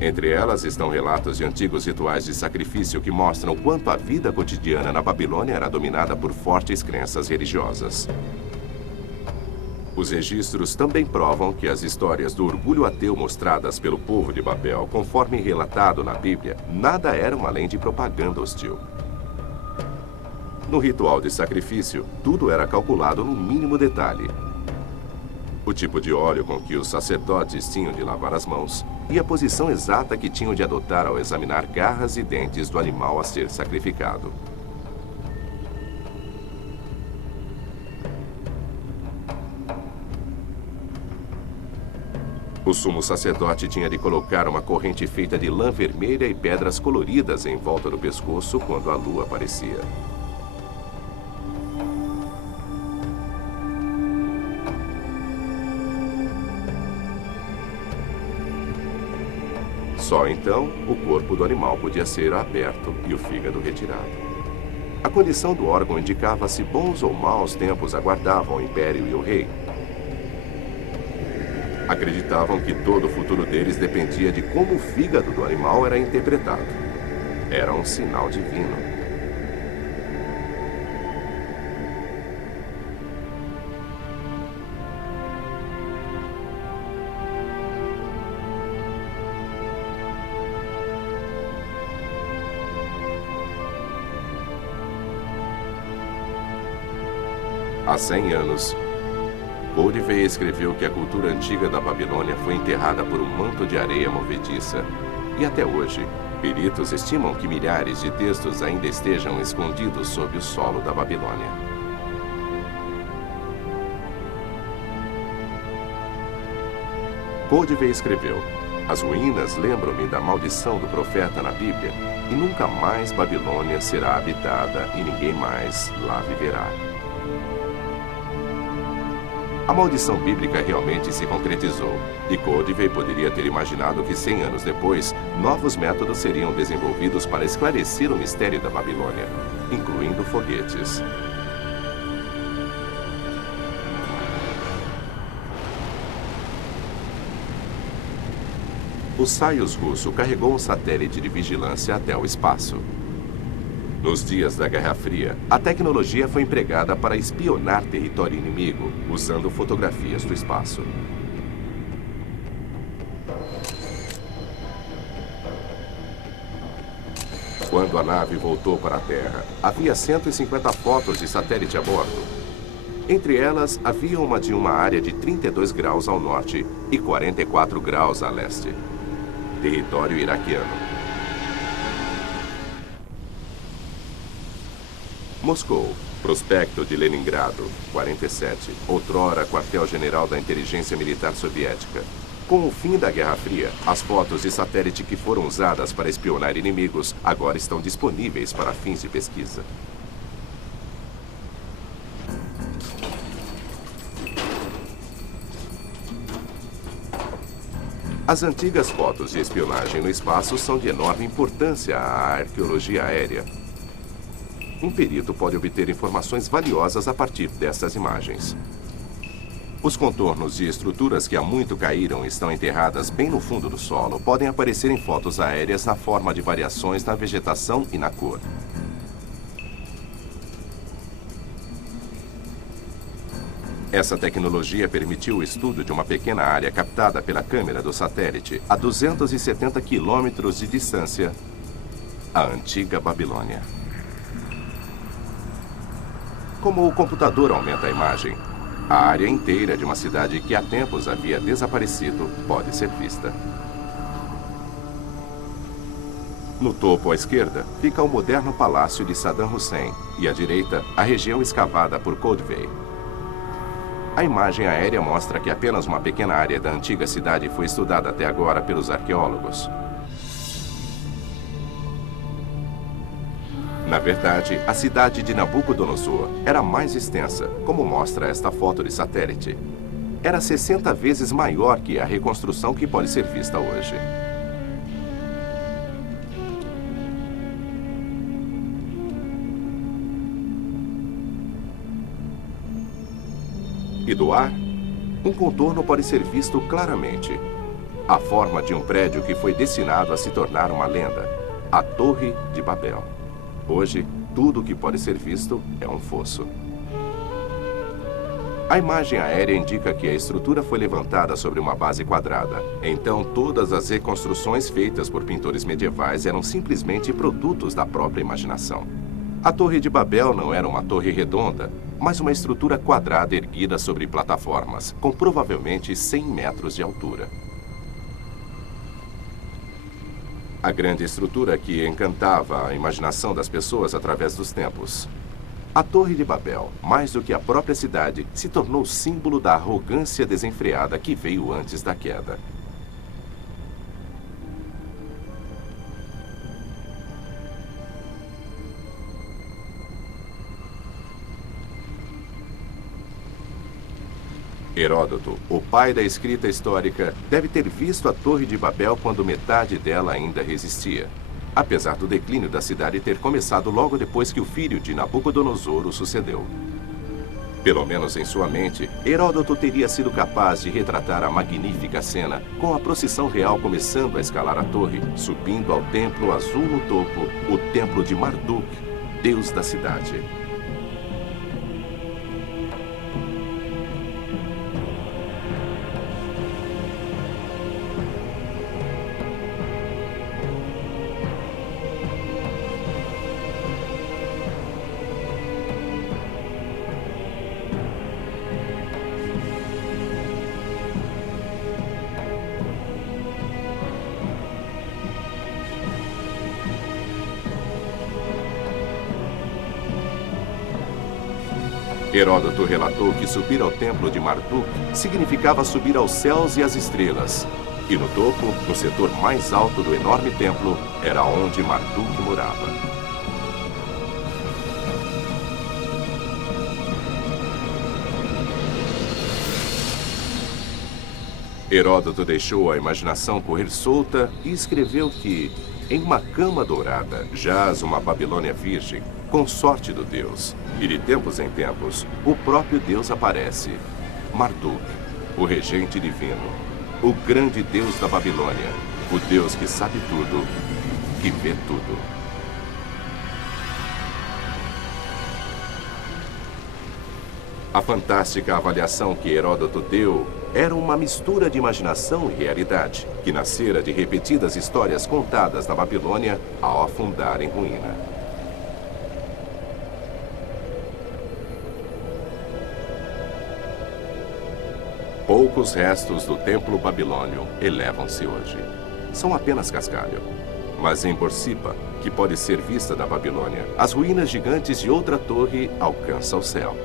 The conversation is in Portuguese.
Entre elas estão relatos de antigos rituais de sacrifício que mostram quanto a vida cotidiana na Babilônia era dominada por fortes crenças religiosas. Os registros também provam que as histórias do orgulho ateu mostradas pelo povo de Babel, conforme relatado na Bíblia, nada eram além de propaganda hostil. No ritual de sacrifício, tudo era calculado no mínimo detalhe. O tipo de óleo com que os sacerdotes tinham de lavar as mãos e a posição exata que tinham de adotar ao examinar garras e dentes do animal a ser sacrificado. O sumo sacerdote tinha de colocar uma corrente feita de lã vermelha e pedras coloridas em volta do pescoço quando a lua aparecia. Só então, o corpo do animal podia ser aberto e o fígado retirado. A condição do órgão indicava se bons ou maus tempos aguardavam o império e o rei. Acreditavam que todo o futuro deles dependia de como o fígado do animal era interpretado. Era um sinal divino. Há 100 anos, Coldevey escreveu que a cultura antiga da Babilônia foi enterrada por um manto de areia movediça. E até hoje, peritos estimam que milhares de textos ainda estejam escondidos sob o solo da Babilônia. Coldevey escreveu: as ruínas lembram-me da maldição do profeta na Bíblia, e nunca mais Babilônia será habitada e ninguém mais lá viverá. A maldição bíblica realmente se concretizou, e Coldevey poderia ter imaginado que 100 anos depois, novos métodos seriam desenvolvidos para esclarecer o mistério da Babilônia, incluindo foguetes. O Soyuz russo carregou um satélite de vigilância até o espaço. Nos dias da Guerra Fria, a tecnologia foi empregada para espionar território inimigo, usando fotografias do espaço. Quando a nave voltou para a Terra, havia 150 fotos de satélite a bordo. Entre elas, havia uma de uma área de 32 graus ao norte e 44 graus a leste. Território iraquiano. Moscou, prospecto de Leningrado, 47, outrora quartel-general da inteligência militar soviética. Com o fim da Guerra Fria, as fotos de satélite que foram usadas para espionar inimigos agora estão disponíveis para fins de pesquisa. As antigas fotos de espionagem no espaço são de enorme importância à arqueologia aérea. Um perito pode obter informações valiosas a partir dessas imagens. Os contornos de estruturas que há muito caíram e estão enterradas bem no fundo do solo podem aparecer em fotos aéreas na forma de variações na vegetação e na cor. Essa tecnologia permitiu o estudo de uma pequena área captada pela câmera do satélite a 270 quilômetros de distância, a antiga Babilônia. Como o computador aumenta a imagem, a área inteira de uma cidade que há tempos havia desaparecido pode ser vista. No topo à esquerda fica o moderno palácio de Saddam Hussein e à direita a região escavada por Coldevey. A imagem aérea mostra que apenas uma pequena área da antiga cidade foi estudada até agora pelos arqueólogos. Na verdade, a cidade de Nabucodonosor era mais extensa, como mostra esta foto de satélite. Era 60 vezes maior que a reconstrução que pode ser vista hoje. E do ar, um contorno pode ser visto claramente. A forma de um prédio que foi destinado a se tornar uma lenda. A Torre de Babel. Hoje, tudo o que pode ser visto é um fosso. A imagem aérea indica que a estrutura foi levantada sobre uma base quadrada. Então, todas as reconstruções feitas por pintores medievais eram simplesmente produtos da própria imaginação. A Torre de Babel não era uma torre redonda, mas uma estrutura quadrada erguida sobre plataformas, com provavelmente 100 metros de altura. A grande estrutura que encantava a imaginação das pessoas através dos tempos. A Torre de Babel, mais do que a própria cidade, se tornou símbolo da arrogância desenfreada que veio antes da queda. Heródoto, o pai da escrita histórica, deve ter visto a Torre de Babel quando metade dela ainda resistia. Apesar do declínio da cidade ter começado logo depois que o filho de Nabucodonosor o sucedeu. Pelo menos em sua mente, Heródoto teria sido capaz de retratar a magnífica cena, com a procissão real começando a escalar a torre, subindo ao templo azul no topo, o templo de Marduk, deus da cidade. Heródoto relatou que subir ao templo de Marduk significava subir aos céus e às estrelas. E no topo, no setor mais alto do enorme templo, era onde Marduk morava. Heródoto deixou a imaginação correr solta e escreveu que, em uma cama dourada, jaz uma Babilônia virgem, consorte do Deus. E de tempos em tempos, o próprio Deus aparece. Marduk, o regente divino, o grande Deus da Babilônia, o Deus que sabe tudo, que vê tudo. A fantástica avaliação que Heródoto deu era uma mistura de imaginação e realidade, que nascera de repetidas histórias contadas na Babilônia ao afundar em ruína. Poucos restos do templo babilônio elevam-se hoje. São apenas cascalho. Mas em Borsippa, que pode ser vista da Babilônia, as ruínas gigantes de outra torre alcançam o céu.